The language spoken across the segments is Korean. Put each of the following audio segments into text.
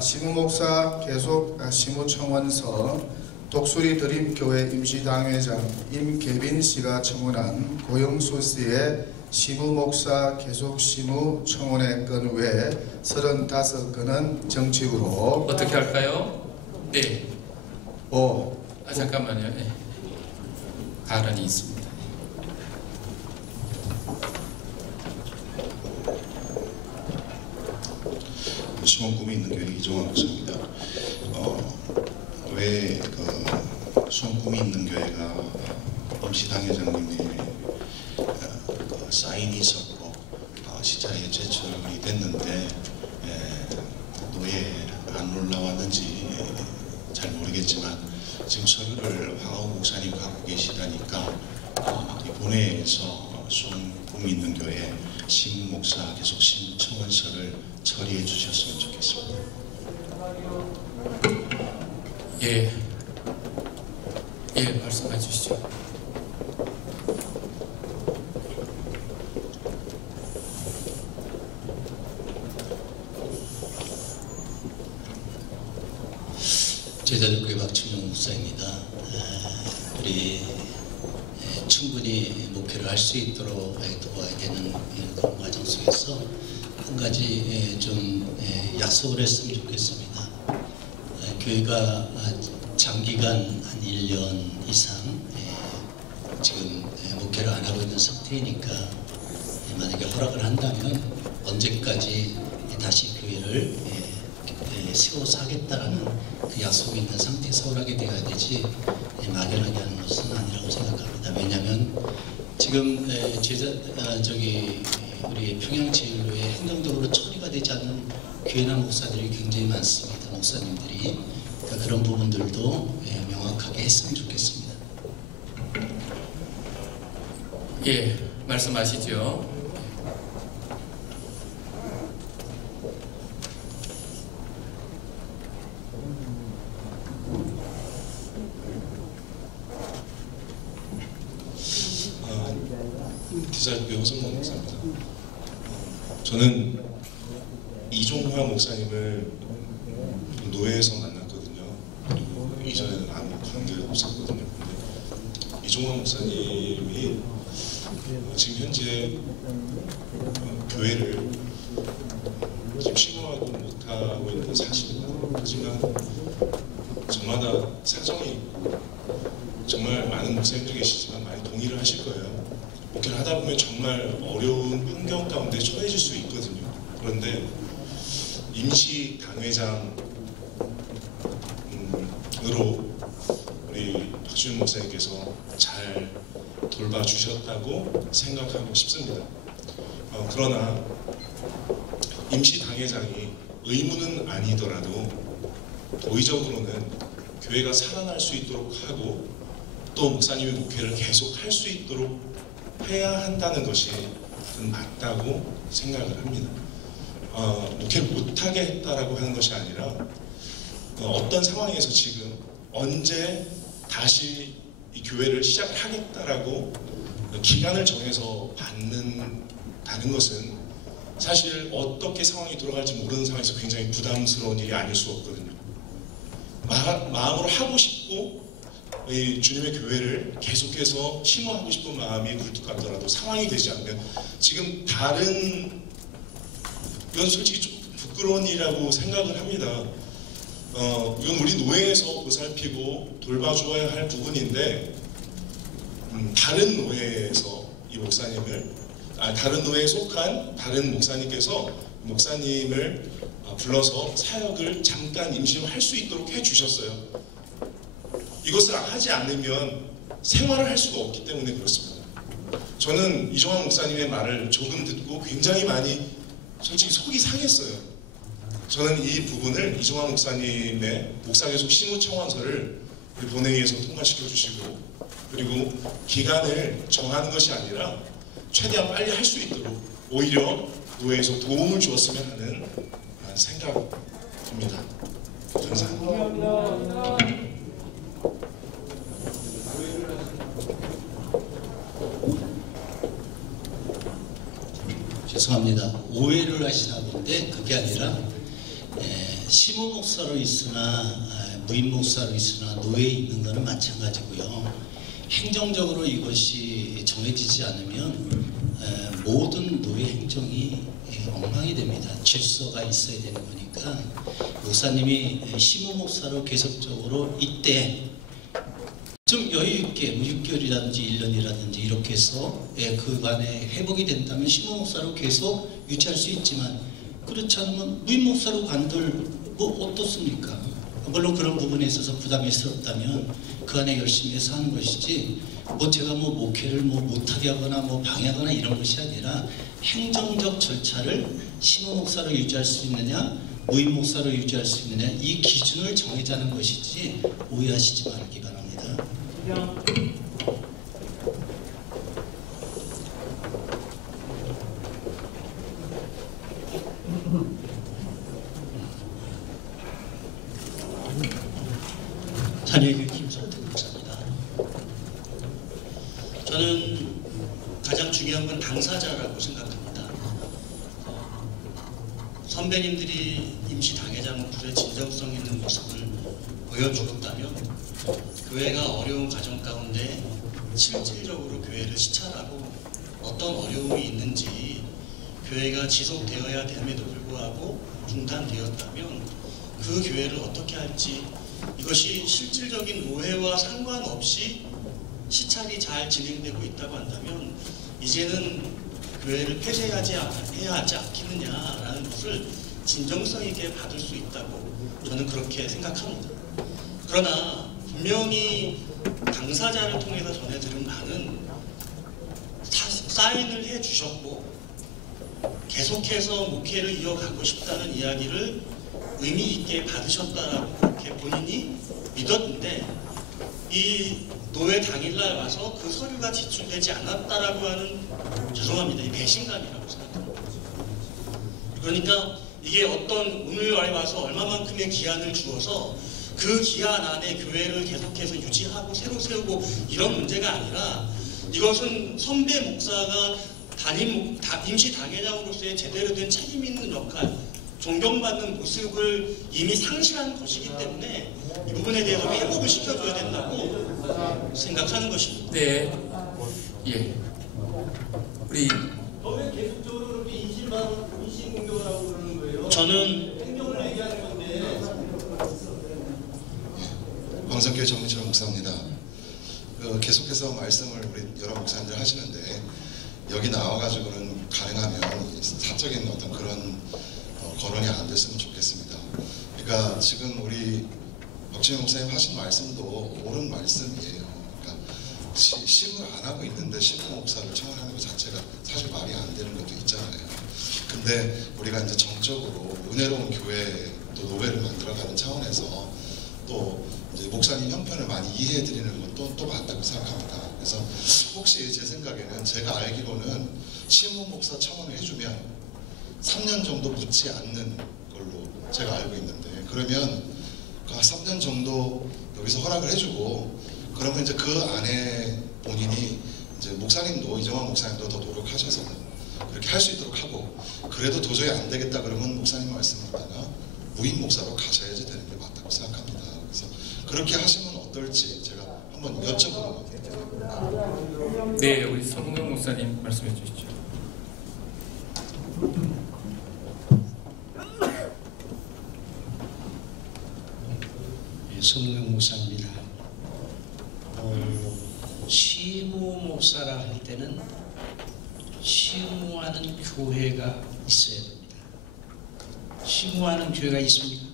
시무목사 계속 시무청원서 독수리 드림교회 임시당회장 임계빈 씨가 청원한 고영수 씨의 시무목사 계속 시무청원의 건 외 35건은 정치부로 어떻게 할까요? 네. 잠깐만요. 네. 발언이 있습니다. 수원꿈이 있는 교회 이종환 목사입니다. 왜 수원꿈이 있는 교회가 임시당회장님의 사인이 있었고 시자리에 제출이 됐는데 노예에 안 올라왔는지 잘 모르겠지만 지금 서류를 황하우 목사님 갖고 계시다니까 이 본회에서 수원꿈이 있는 교회 심 목사 계속 신청원서를 처리해 주셨으면 좋겠습니다. 예, 말씀해 주시죠. 제자교회 박춘영 목사입니다. 우리 충분히 목회를 할 수 있도록 도와야 되는 그런 과정 속에서 한 가지 좀 약속을 했으면 좋겠습니다. 교회가 장기간 한 1년 이상 지금 목회를 안 하고 있는 상태이니까 만약에 허락을 한다면 언제까지 다시 교회를 세워서 하겠다라는 그 약속이 있는 상태에서 허락이 되어야 되지 막연하게 하는 것은 아니라고 생각합니다. 왜냐하면 지금 우리 평양제일교회 행정적으로 처리가 되지 않는 교회나 목사들이 굉장히 많습니다. 목사님들이 그러니까 그런 부분들도 명확하게 했으면 좋겠습니다. 예, 말씀하시죠. 기사교회 허성모 목사입니다. 저는 이종화 목사님을 노예에서 만났거든요. 그리고 이전에는 아무 관계가 없었거든요. 근데 이종화 목사님이 지금 현재 교회를 지금 신고하고 못하고 있는 건 사실입니다. 하지만 저마다 사정이 있고 정말 많은 목사님들이 계시지만 많이 동의를 하실 거예요. 목회를 하다 보면 정말 어려운 환경 가운데 처해질 수 있거든요. 그런데 임시 당회장으로 우리 박준영 목사님께서 잘 돌봐주셨다고 생각하고 싶습니다. 그러나 임시 당회장이 의무는 아니더라도 도의적으로는 교회가 살아날 수 있도록 하고 또 목사님의 목회를 계속 할 수 있도록 해야 한다는 것이 맞다고 생각을 합니다. 목회를 못하게 했다라고 하는 것이 아니라 어떤 상황에서 지금 언제 다시 이 교회를 시작하겠다라고 기간을 정해서 받는다는 것은 사실 어떻게 상황이 돌아갈지 모르는 상황에서 굉장히 부담스러운 일이 아닐 수 없거든요. 마음으로 하고 싶고 이 주님의 교회를 계속해서 심호하고 싶은 마음이 굴뚝 같더라도 상황이 되지 않으면 지금 다른 이건 솔직히 좀 부끄러운 일이라고 생각을 합니다. 이건 우리 노예에서 보살피고 돌봐줘야 할 부분인데 다른 노예에서 이 목사님을 다른 노예에 속한 다른 목사님께서 목사님을 불러서 사역을 잠깐 임시로 할 수 있도록 해주셨어요. 이것을 하지 않으면 생활을 할 수가 없기 때문에 그렇습니다. 저는 이종환 목사님의 말을 조금 듣고 굉장히 많이 솔직히 속이 상했어요. 저는 이 부분을 이종환 목사님의 목사계속 시무청원서를 우리 본회의에서 통과시켜 주시고 그리고 기간을 정하는 것이 아니라 최대한 빨리 할 수 있도록 오히려 노예에서 도움을 주었으면 하는 생각입니다. 감사합니다. 죄송합니다. 오해를 하시나 본데 그게 아니라 시무 목사로 있으나 무임 목사로 있으나 노예에 있는 것은 마찬가지고요. 행정적으로 이것이 정해지지 않으면 모든 노예 행정이 엉망이 됩니다. 질서가 있어야 되는 거니까 목사님이 시무 목사로 계속적으로 이때 좀 여유 있게 6개월이라든지 1년이라든지 이렇게 해서 그간에 회복이 된다면 시무 목사로 계속 유지할 수 있지만 그렇지 않으면 무임 목사로 간들 뭐 어떻습니까? 물론 그런 부분에 있어서 부담스럽다면 그 안에 열심히 해서 하는 것이지 뭐 제가 뭐 목회를 뭐 못하게 하거나 뭐 방해하거나 이런 것이 아니라 행정적 절차를 시무 목사로 유지할 수 있느냐 무임 목사로 유지할 수 있느냐 이 기준을 정해자는 것이지 오해하시지 말기 바랍니다. 자녀교회 김성태 목사입니다. 저는 가장 중요한 건 당사자라고 생각합니다. 선배님들이 임시 당회장으로서의 진정성 있는 모습을 보여주었다면 교회가 어려운 과정 가운데 실질적으로 교회를 시찰하고 어떤 어려움이 있는지 교회가 지속되어야 됨에도 불구하고 중단되었다면 그 교회를 어떻게 할지 이것이 실질적인 노예와 상관없이 시찰이 잘 진행되고 있다고 한다면 이제는 교회를 폐쇄해야 하지 않겠느냐라는 것을 진정성 있게 받을 수 있다고 저는 그렇게 생각합니다. 그러나 분명히 당사자를 통해서 전해 들은 바는 사인을 해 주셨고 계속해서 목회를 이어가고 싶다는 이야기를 의미 있게 받으셨다라고 그렇게 본인이 믿었는데 이 노회 당일날 와서 그 서류가 제출되지 않았다라고 하는 죄송합니다. 이 배신감이라고 생각합니다. 그러니까 이게 어떤 오늘 와서 얼마만큼의 기한을 주어서 그 기한 안에 교회를 계속해서 유지하고 새로 세우고 이런 문제가 아니라 이것은 선배 목사가 임시 당회장으로서의 제대로 된 책임 있는 역할 존경받는 모습을 이미 상실한 것이기 때문에 이 부분에 대해서 회복을 시켜줘야 된다고 생각하는 것입니다. 네, 예, 우리 왜 계속적으로 그렇게 인신공격을 하고 그러는 거예요? 저는 행정을 얘기하는 건데. 광성교회 정민철 목사입니다. 계속해서 말씀을 우리 여러 목사님들 하시는데 여기 나와가지고는 가능하면 사적인 어떤 그런 거론이 안 됐으면 좋겠습니다. 그러니까 지금 우리 박진영 목사님 하신 말씀도 옳은 말씀이에요. 그러니까 심을 안 하고 있는데 심부 목사를 청원하는 것 자체가 사실 말이 안 되는 것도 있잖아요. 근데 우리가 이제 정적으로 은혜로운 교회 또 노회를 만들어가는 차원에서 또 이제 목사님 형편을 많이 이해해 드리는 것도 또 맞다고 생각합니다. 그래서 혹시 제 생각에는 제가 알기로는 심부 목사 청원을 해주면 3년 정도 묻지 않는 걸로 제가 알고 있는데 그러면 그 3년 정도 여기서 허락을 해주고 그러면 이제 그 안에 본인이 이제 목사님도 이정환 목사님도 더 노력하셔서 그렇게 할 수 있도록 하고 그래도 도저히 안 되겠다 그러면 목사님 말씀하다가 무임 목사로 가셔야지 되는 게 맞다고 생각합니다. 그래서 그렇게 하시면 어떨지 제가 한번 여쭤보는 겁니다. 네, 우리 성경 목사님 말씀해 주시죠. 성경 목사입니다. 시무 목사라 할 때는 시무하는 교회가 있어야 됩니다. 시무하는 교회가 있습니까?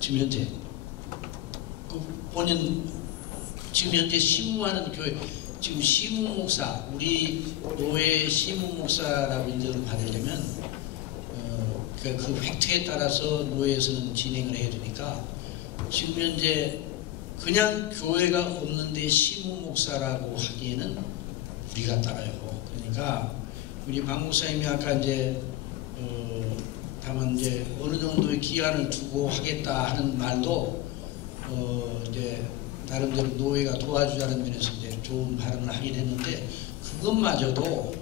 지금 현재 본인 지금 현재 시무하는 교회 지금 시무 목사 우리 노회 시무 목사라고 인정을 받으려면 그 획득에 따라서 노회에서는 진행을 해야 되니까 지금 현재 그냥 교회가 없는데 시무 목사라고 하기에는 우리가 따라요. 그러니까 우리 박 목사님이 아까 이제 다만 이제 어느 정도의 기한을 두고 하겠다 하는 말도 이제 나름대로 노회가 도와주자는 면에서 이제 좋은 발언을 하긴 했는데 그것마저도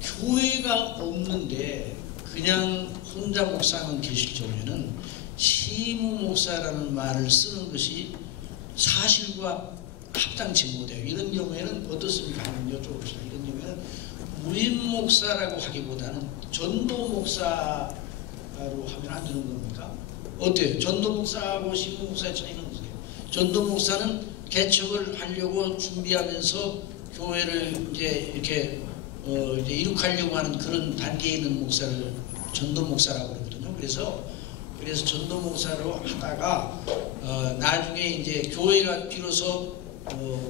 교회가 없는데 그냥 혼자 묵상은 계시적으로는 시무 목사라는 말을 쓰는 것이 사실과 합당치 못해요. 이런 경우에는 어떻습니까? 한번 여쭤봅시다. 이런 경우에는 무임 목사라고 하기보다는 전도 목사로 하면 안 되는 겁니까? 어때요? 전도 목사하고 시무 목사의 차이는 무엇이에요? 전도 목사는 개척을 하려고 준비하면서 교회를 이제 이렇게 이제 이룩하려고 하는 그런 단계에 있는 목사를 전도 목사라고 그러거든요. 그래서 전도 목사로 하다가 나중에 이제 교회가 비로소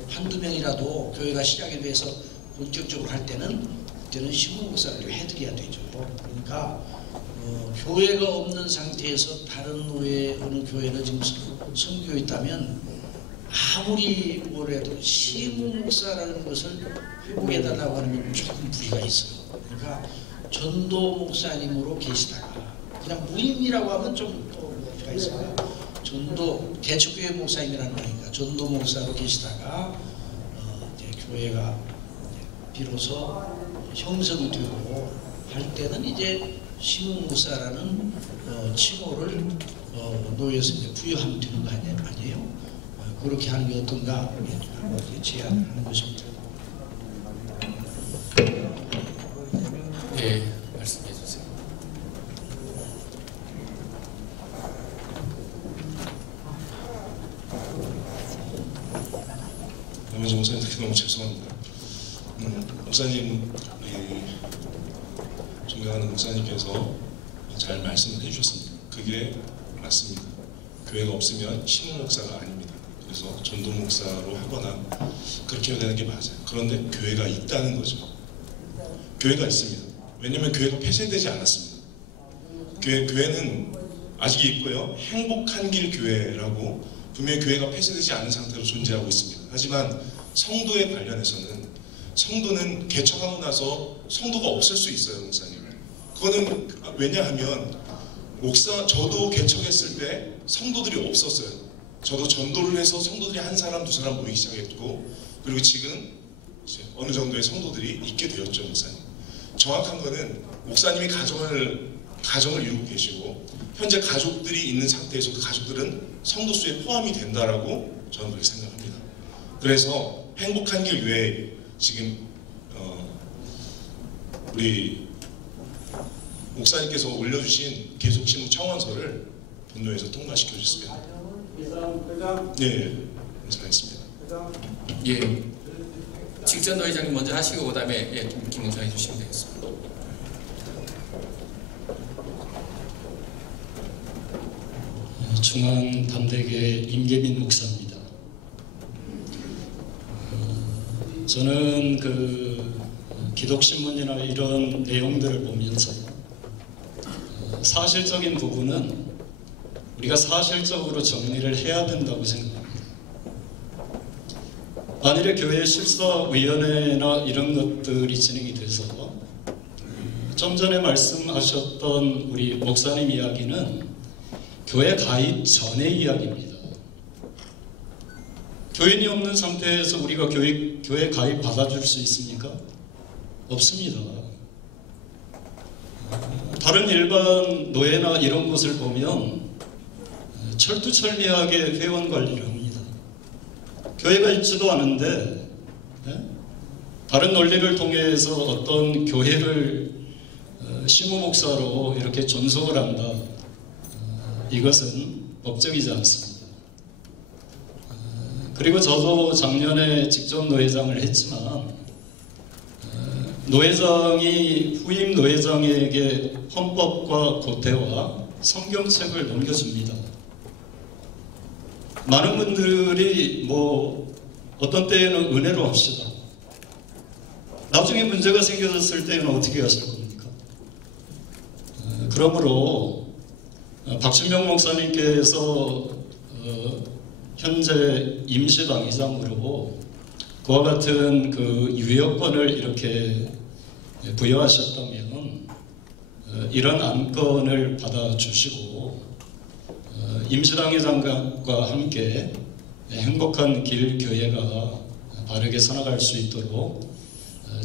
한두 명이라도 교회가 시작이 돼서 본격적으로 할 때는 그때는 시무 목사를 해드려야 되죠. 그러니까 교회가 없는 상태에서 다른 노예 어느 교회를 지금 선교에 있다면 아무리 뭐래도 시무 목사라는 것을 회복해달라고 하는 조금 무리가 있어요. 그러니까 전도 목사님으로 계시다가 그냥 무임이라고 하면 좀 또 뭐가 있어요. 전도 개척교회 목사님이라는 말이니까 전도 목사로 계시다가 이제 교회가 비로소 형성이 되고 할 때는 이제 시무 목사라는 칭호를 노예에서 이제 부여하면 되는 거 아니에요? 그렇게 하는 게 어떤가 제안을 하는 것입니다. 예, 말씀해 주세요. 남현정 목사님께 너무 죄송합니다. 목사님, 존경하는 목사님께서 잘 말씀을 해주셨습니다. 그게 맞습니다. 교회가 없으면 시무 목사가 아닙니다. 그래서 전도 목사로 하거나 그렇게 해야 되는 게 맞아요. 그런데 교회가 있다는 거죠. 교회가 있습니다. 왜냐하면 교회가 폐쇄되지 않았습니다. 교회는 아직 있고요. 행복한 길 교회라고 분명히 교회가 폐쇄되지 않은 상태로 존재하고 있습니다. 하지만 성도에 관련해서는 성도는 개척하고 나서 성도가 없을 수 있어요, 목사님. 그거는 왜냐하면 저도 개척했을 때 성도들이 없었어요. 저도 전도를 해서 성도들이 한 사람, 두 사람 모이기 시작했고, 그리고 지금 어느 정도의 성도들이 있게 되었죠, 목사님. 정확한 거는 목사님이 가정을 이루고 계시고 현재 가족들이 있는 상태에서 그 가족들은 성도 수에 포함이 된다라고 저는 그렇게 생각합니다. 그래서 행복한 길 외에 지금 우리 목사님께서 올려주신 계속시무 청원서를 본노에서 통과시켜 주셨습니다. 네, 감사했습니다. 예, 직전노 회장님 먼저 하시고 그다음에 김문창 해주시면 되겠습니다. 중앙담대교회 임계민 목사입니다. 저는 그 기독신문이나 이런 내용들을 보면서 사실적인 부분은 우리가 사실적으로 정리를 해야 된다고 생각합니다. 만일에 교회 실사위원회나 이런 것들이 진행이 돼서 좀 전에 말씀하셨던 우리 목사님 이야기는 교회 가입 전의 이야기입니다. 교인이 없는 상태에서 우리가 교회 가입 받아줄 수 있습니까? 없습니다. 다른 일반 노예나 이런 곳을 보면 철두철미하게 회원 관리를 합니다. 교회가 있지도 않은데 다른 논리를 통해서 어떤 교회를 시무 목사로 이렇게 존속을 한다. 이것은 법적이지 않습니다. 그리고 저도 작년에 직접 노회장을 했지만 노회장이 후임 노회장에게 헌법과 고태와 성경책을 넘겨줍니다. 많은 분들이 어떤 때에는 은혜로 합시다. 나중에 문제가 생겨졌을 때는 어떻게 하실 겁니까? 그러므로 박춘명 목사님께서 현재 임시당의장으로 그와 같은 그 유효권을 이렇게 부여하셨다면 이런 안건을 받아주시고 임시당의장과 함께 행복한 길 교회가 바르게 살아갈 수 있도록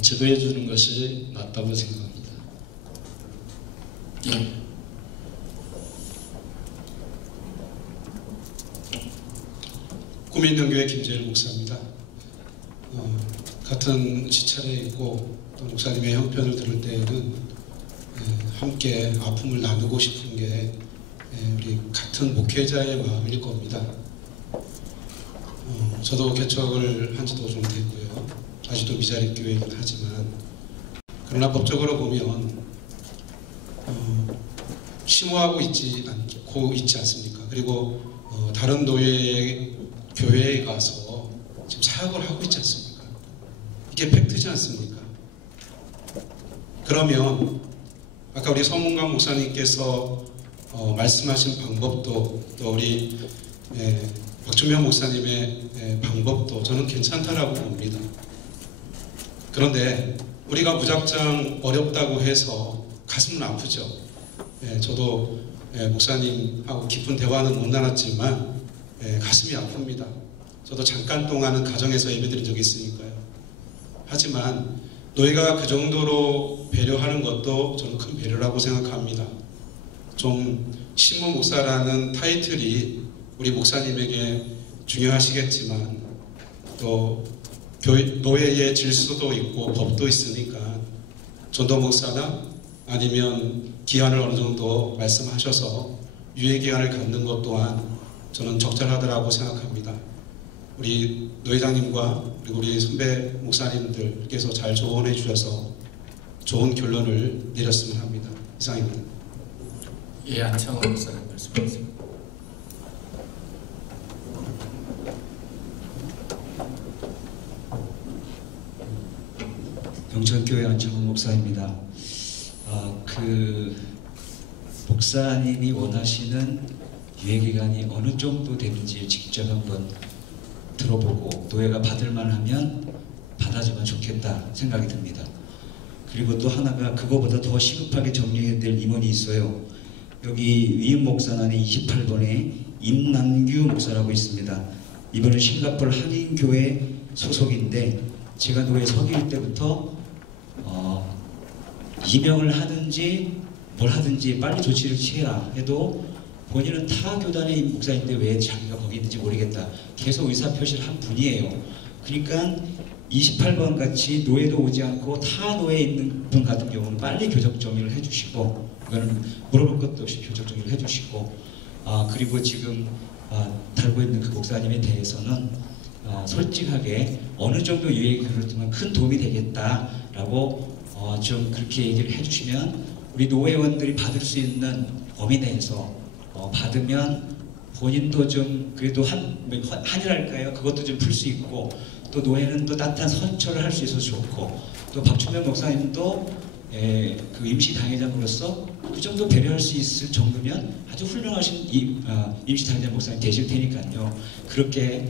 지도해 주는 것이 맞다고 생각합니다. 예, 꿈이 있는 교회 김재일 목사입니다. 같은 시찰에 있고 또 목사님의 형편을 들을 때에는 함께 아픔을 나누고 싶은 게 우리 같은 목회자의 마음일 겁니다. 저도 개척을 한 지도 좀 됐고요. 아직도 미자립 교회이긴 하지만 그러나 법적으로 보면 심호하고 있지 않습니까? 그리고 다른 교회에 가서 지금 사역을 하고 있지 않습니까? 이게 팩트지 않습니까? 그러면 아까 우리 서문강 목사님께서 말씀하신 방법도 또 우리 박준명 목사님의 방법도 저는 괜찮다라고 봅니다. 그런데 우리가 무작정 어렵다고 해서 가슴은 아프죠. 저도 목사님하고 깊은 대화는 못 나눴지만 가슴이 아픕니다. 저도 잠깐 동안은 가정에서 예배드린 적이 있으니까요. 하지만 노예가 그 정도로 배려하는 것도 저는 큰 배려라고 생각합니다. 좀 신무 목사라는 타이틀이 우리 목사님에게 중요하시겠지만 또 노예의 질서도 있고 법도 있으니까 전도 목사나 아니면 기한을 어느 정도 말씀하셔서 유예 기한을 갖는 것 또한 저는 적절하다고 생각합니다. 우리 노회장님과 그리고 우리 선배 목사님들께서 잘 조언해 주셔서 좋은 결론을 내렸으면 합니다. 이상입니다. 예, 안창호 목사님 말씀하세요. 영천교회 안창호 목사입니다. 목사님이 원하시는 유예기간이 어느 정도 되는지 직접 한번 들어보고 노예가 받을만 하면 받아주면 좋겠다 생각이 듭니다. 그리고 또 하나가 그거보다 더 시급하게 정리해야 될 임원이 있어요. 여기 위임 목사란에 28번에 임남규 목사라고 있습니다. 이분은 싱가포르 한인교회 소속인데 제가 노예 서기일 때부터 임명을 하든지 뭘 하든지 빨리 조치를 취해라 해도 본인은 타 교단의 목사인데 왜 자기가 거기 있는지 모르겠다. 계속 의사표시를 한 분이에요. 그러니까 28번 같이 노예도 오지 않고 타 노예에 있는 분 같은 경우는 빨리 교적 정리를 해주시고 이거는 물어볼 것도 없이 교적 정리를 해주시고 그리고 지금 달고 있는 그 목사님에 대해서는 솔직하게 어느 정도 유예가 그렇지만 큰 도움이 되겠다라고 좀 그렇게 얘기를 해주시면 우리 노회원들이 받을 수 있는 범위 내에서 받으면 본인도 좀 그래도 한이랄까요? 그것도 좀 풀 수 있고 또 노예는 또 따뜻한 선처를 할 수 있어서 좋고 또 박준명 목사님도 그 임시 당회장으로서 그 정도 배려할 수 있을 정도면 아주 훌륭하신 임시 당회장 목사님 되실 테니까요. 그렇게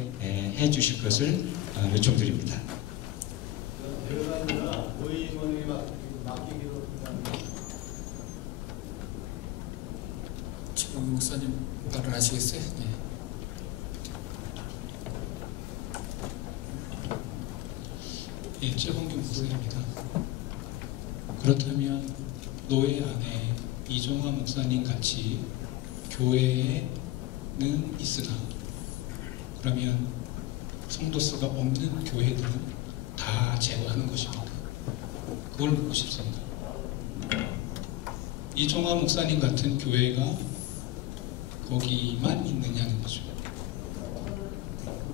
해주실 것을 요청드립니다. 지금 목사님 발언하시겠어요? 네. 예, 최범규 목사입니다. 그렇다면 노예 안에 이종화 목사님 같이 교회에는 있으나 그러면 성도수가 없는 교회들은 다 제거하는 것입니다. 그걸 묻고 싶습니다. 이종화 목사님 같은 교회가 거기만 있느냐는 거죠.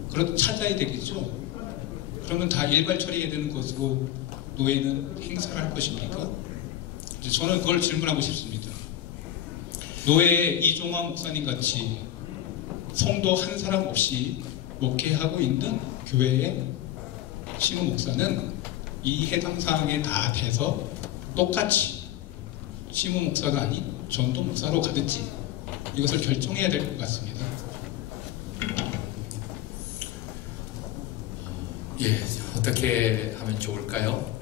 그렇 찾아야 되겠죠. 그러면 다 일괄 처리해야 되는 것으로 노예는 행사를 할 것입니까? 이제 저는 그걸 질문하고 싶습니다. 노예 이종화 목사님 같이 성도 한 사람 없이 목회하고 있는 교회의 신우 목사는 이 해당 사항에 다 돼서 똑같이 신우 목사가 아닌 전도 목사로 가든지 이것을 결정해야 될 것 같습니다. 예, 어떻게 하면 좋을까요?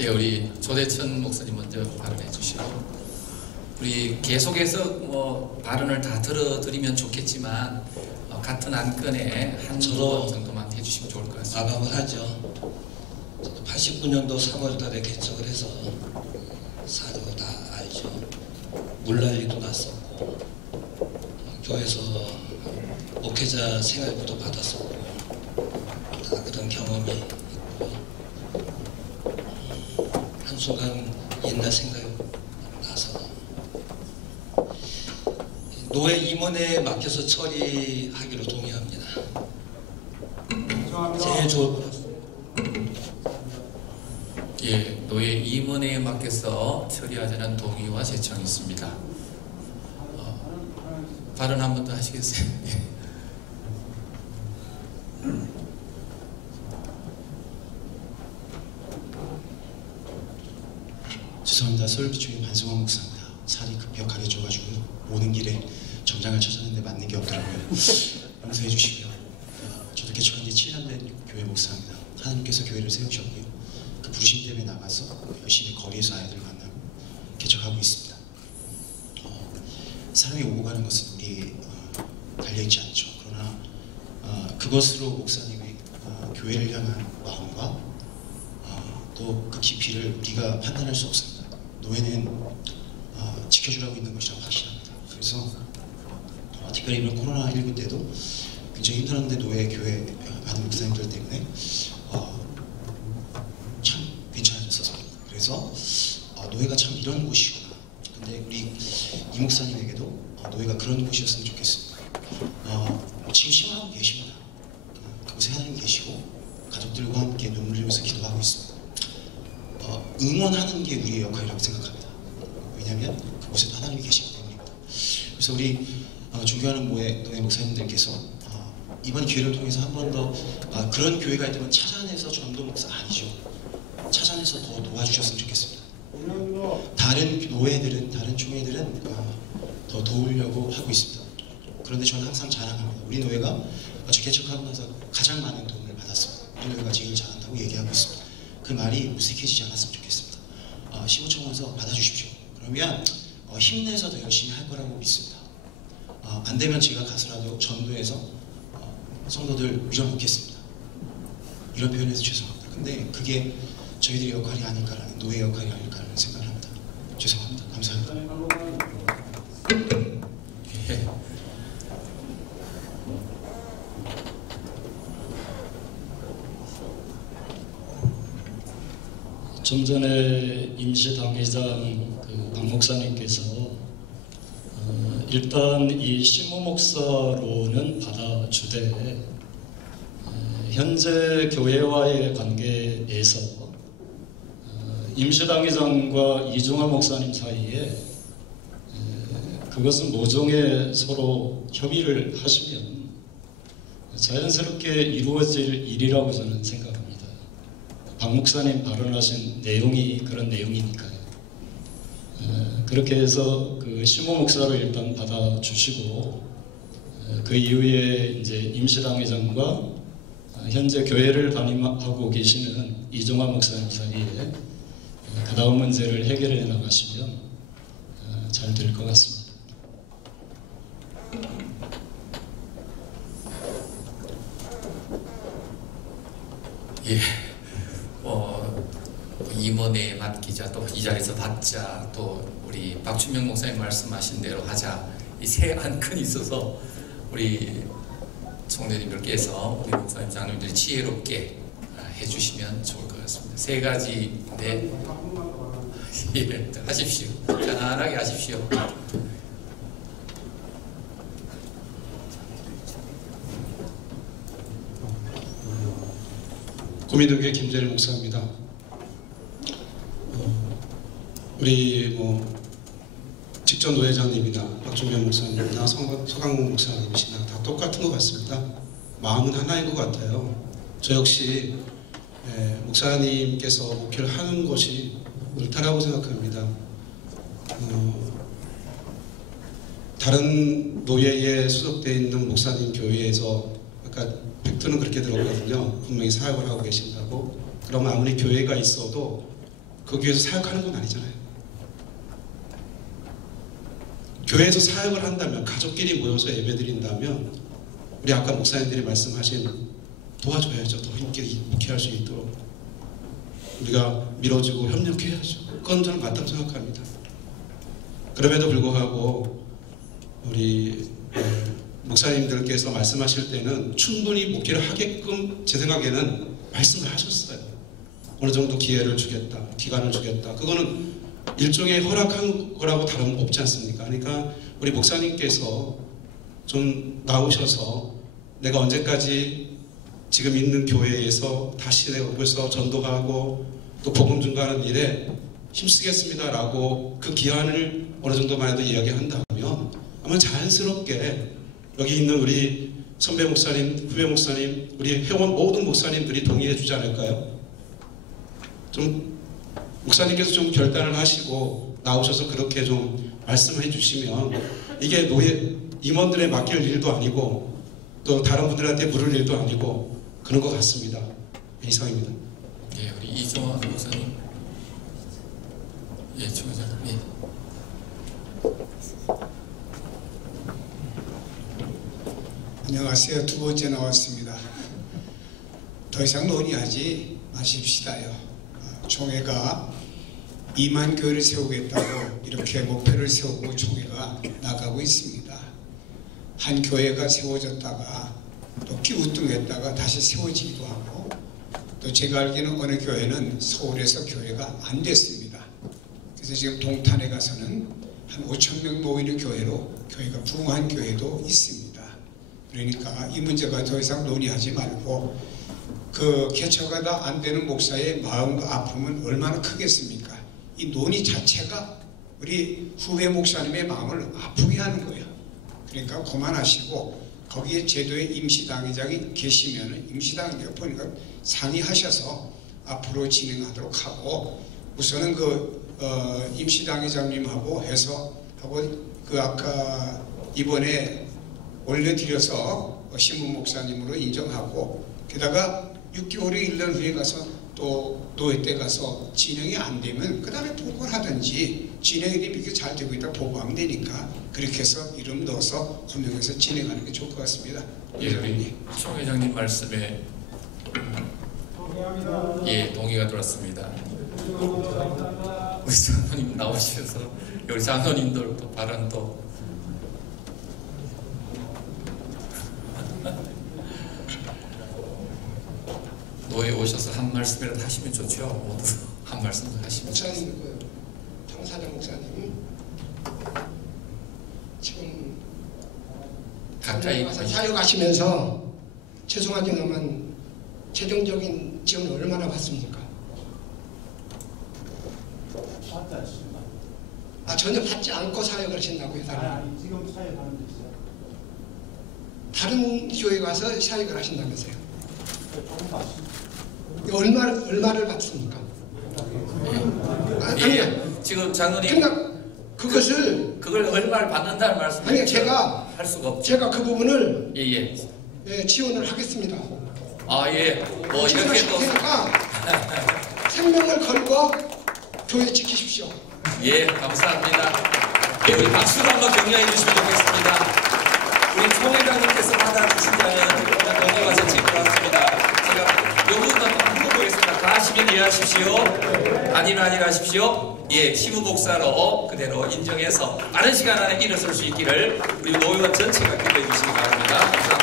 예, 우리 조대천 목사님 먼저 발언해 주시고 우리 계속해서 발언을 다 들어드리면 좋겠지만 같은 안건에 한두 정도만 해주시면 좋을 것 같습니다. 마감을 하죠. 89년도 3월달에 개척을 해서 사도 다 알죠. 물난리도 났었고 교회에서 목회자 생활부도 받았었고 다 그런 경험이 있고요. 한순간 옛날 생각이 나서 노예 임원에 맡겨서 처리하기로 동의합니다. 제일 좋을 예, 노예 임원에 맡겨서 처리하자는 동의와 제청이 있습니다. 발언 한 번 더 하시겠어요? 예. 죄송합니다. 서울비중의 반승환 목사입니다. 살이 급격하게져가지고 오는 길에 정장을 찾았는데 맞는 게 없더라고요. 용서해 주시고요. 저도 개척한 지 7년 된 교회 목사입니다. 하나님께서 교회를 세우셨고요. 그 부르심 때문에 나가서 열심히 거리에서 아이들 만나고 개척하고 있습니다. 사람이 오고 가는 것은 우리 달려있지 않죠. 그러나 그것으로 목사님의 교회를 향한 마음과 또 그 깊이를 우리가 판단할 수 없습니다. 노예는 지켜주라고 있는 것이라고 확신합니다. 그래서 특별히 이번 코로나19 때도 굉장히 힘들었는데 노예 교회 많은 목사님들 때문에 참 괜찮아졌었습니다. 그래서 노예가 참 이런 곳이구나. 근데 우리 이 목사님에게도 노예가 그런 곳이었으면 좋겠습니다. 지금 심화하고 계십니다. 그곳에 하나님 계시고 가족들과 함께 눈물 흘리면서 기도하고 있습니다. 응원하는 게 우리의 역할이라고 생각합니다. 왜냐하면 그곳에도 하나님이 계시기 때문입니다. 그래서 우리 존경하는 노예 목사님들께서 이번 기회를 통해서 한 번 더 그런 교회가 있다면 찾아내서 전도 목사 아니죠. 찾아내서 더 도와주셨으면 좋겠습니다. 다른 노예들은, 다른 총회들은 더 도우려고 하고 있습니다. 그런데 저는 항상 자랑합니다. 우리 노예가 개척하고 나서 가장 많은 도움을 받았습니다. 우리 노예가 제일 잘한다고 얘기하고 있습니다. 그 말이 무색해지지 않았으면 좋겠습니다. 15청 원서 받아주십시오. 그러면 힘내서 더 열심히 할 거라고 믿습니다. 안 되면 제가 가서라도 전도해서 성도들 밀어넣겠습니다. 이런 표현에서 죄송합니다. 근데 그게 저희들의 역할이 아닐까라는, 노예 역할이 아닐까라는 생각을 합니다. 죄송합니다. 감사합니다. 예. 좀 전에 임시당회장 박 목사님께서 일단 이 시무 목사로는 받아주되 현재 교회와의 관계에서 임시당회장과 이종화 목사님 사이에 그것은 모종의 서로 협의를 하시면 자연스럽게 이루어질 일이라고 저는 생각합니다. 박 목사님 발언하신 내용이 그런 내용이니까요. 그렇게 해서 그 시모 목사를 일단 받아주시고 그 이후에 이제 임시당회장과 현재 교회를 담임하고 계시는 이종화 목사님 사이에 그 다음 문제를 해결해 나가시면 잘 될 것 같습니다. 예. 임원에 맡기자, 또 이 자리에서 받자, 또 우리 박춘명 목사님 말씀하신 대로 하자, 이 세 안건이 있어서 우리 총대님들께서 우리 목사님 장로님들이 지혜롭게 해주시면 좋을 것 같습니다. 세 가지인데 예, 하십시오. 편안하게 하십시오. 구미동교회 김재일 목사입니다. 우리 직전 노회장님이나 박준명 목사님이나 서강문 목사님이시나 다 똑같은 것 같습니다. 마음은 하나인 것 같아요. 저 역시 목사님께서 목회를 하는 것이 옳다라고 생각합니다. 다른 노예에 소속되어 있는 목사님 교회에서 아까 팩트는 그렇게 들었거든요. 분명히 사역을 하고 계신다고. 그러면 아무리 교회가 있어도 그 교회에서 사역하는 건 아니잖아요. 교회에서 사역을 한다면, 가족끼리 모여서 예배드린다면 우리 아까 목사님들이 말씀하신 도와줘야죠. 더 힘있게 목회할 수 있도록 우리가 밀어주고 협력해야죠. 그건 저는 맞다고 생각합니다. 그럼에도 불구하고 우리 목사님들께서 말씀하실 때는 충분히 목회를 하게끔 제 생각에는 말씀을 하셨어요. 어느 정도 기회를 주겠다, 기간을 주겠다. 그거는 일종의 허락한 거라고 다름없지 않습니까? 그러니까 우리 목사님께서 좀 나오셔서 내가 언제까지 지금 있는 교회에서 다시 내가 벌써 전도하고 또 복음 증거하는 일에 힘쓰겠습니다라고 그 기한을 어느 정도만해도 이야기한다면 아마 자연스럽게 여기 있는 우리 선배 목사님, 후배 목사님, 우리 회원 모든 목사님들이 동의해 주지 않을까요? 좀 목사님께서 좀 결단을 하시고 나오셔서 그렇게 좀 말씀해 주시면 이게 노예 임원들의 맡길 일도 아니고 또 다른 분들한테 물을 일도 아니고 그런 것 같습니다. 이상입니다. 예, 우리 이종환 목사님. 예, 주무장님. 예. 안녕하세요. 두 번째 나왔습니다. 더 이상 논의하지 마십시다요. 총회가 2만 교회를 세우겠다고 이렇게 목표를 세우고 총회가 나가고 있습니다. 한 교회가 세워졌다가 또 기우뚱했다가 다시 세워지기도 하고 또 제가 알기로는 어느 교회는 서울에서 교회가 안 됐습니다. 그래서 지금 동탄에 가서는 한 5,000명 모이는 교회로 교회가 부흥한 교회도 있습니다. 그러니까 이 문제가 더 이상 논의하지 말고 그 개척가 다 안 되는 목사의 마음과 아픔은 얼마나 크겠습니까? 이 논의 자체가 우리 후배 목사님의 마음을 아프게 하는 거예요. 그러니까 그만하시고 거기에 제도의 임시당회장이 계시면 임시당회장 보니까 상의하셔서 앞으로 진행하도록 하고 우선은 그 임시당회장님하고 해서 하고 그 아까 이번에 올려드려서 신문 목사님으로 인정하고 게다가 6개월에 1년 후에 가서 또 노회 때 가서 진행이 안 되면 그 다음에 보고를 하든지 진행이 되면 이렇게 잘 되고 있다 보고하면 되니까 그렇게 해서 이름 넣어서 호명해서 진행하는 게 좋을 것 같습니다. 예, 우리 총 회장님 말씀에 예, 동의가 들었습니다. 우리 장로님 나오셔서 우리 장로님들 또 발언도 노예 오셔서 한 말씀이라도 하시면 좋죠. 모두 한 말씀 하시면 목사님, 정사장 목사님 지금 가까이 사역하시면서 죄송하지만 재정적인 지원을 얼마나 받습니까? 전혀 받지 않고 사역을 하신다고요, 다른? 지금 사역하는 데 있어요. 다른 교회 가서 사역을 하신다면서요? 얼마를 받습니까? 예, 지금 장로님 그러니까 그걸 얼마를 받는다는 말씀 아니 제가 할 수가 없죠. 제가 그 부분을 예, 지원을 하겠습니다. 아 예, 뭐 이렇게 또 생명을 걸고 교회 지키십시오. 예, 감사합니다. 예, 우리 박수로 한번 격려해 주시면 좋겠습니다. 우리 총회장님께서 받아주신다면 여기 와서 지켜봤습니다. 제가 요 부분만 한번 보겠습니다. 다 하시면 이해하십시오. 아니면 하십시오. 예, 시무복사로 그대로 인정해서 빠른 시간 안에 일어설 수 있기를 우리 노회원 전체가 기도해 주시기 바랍니다. 감사합니다.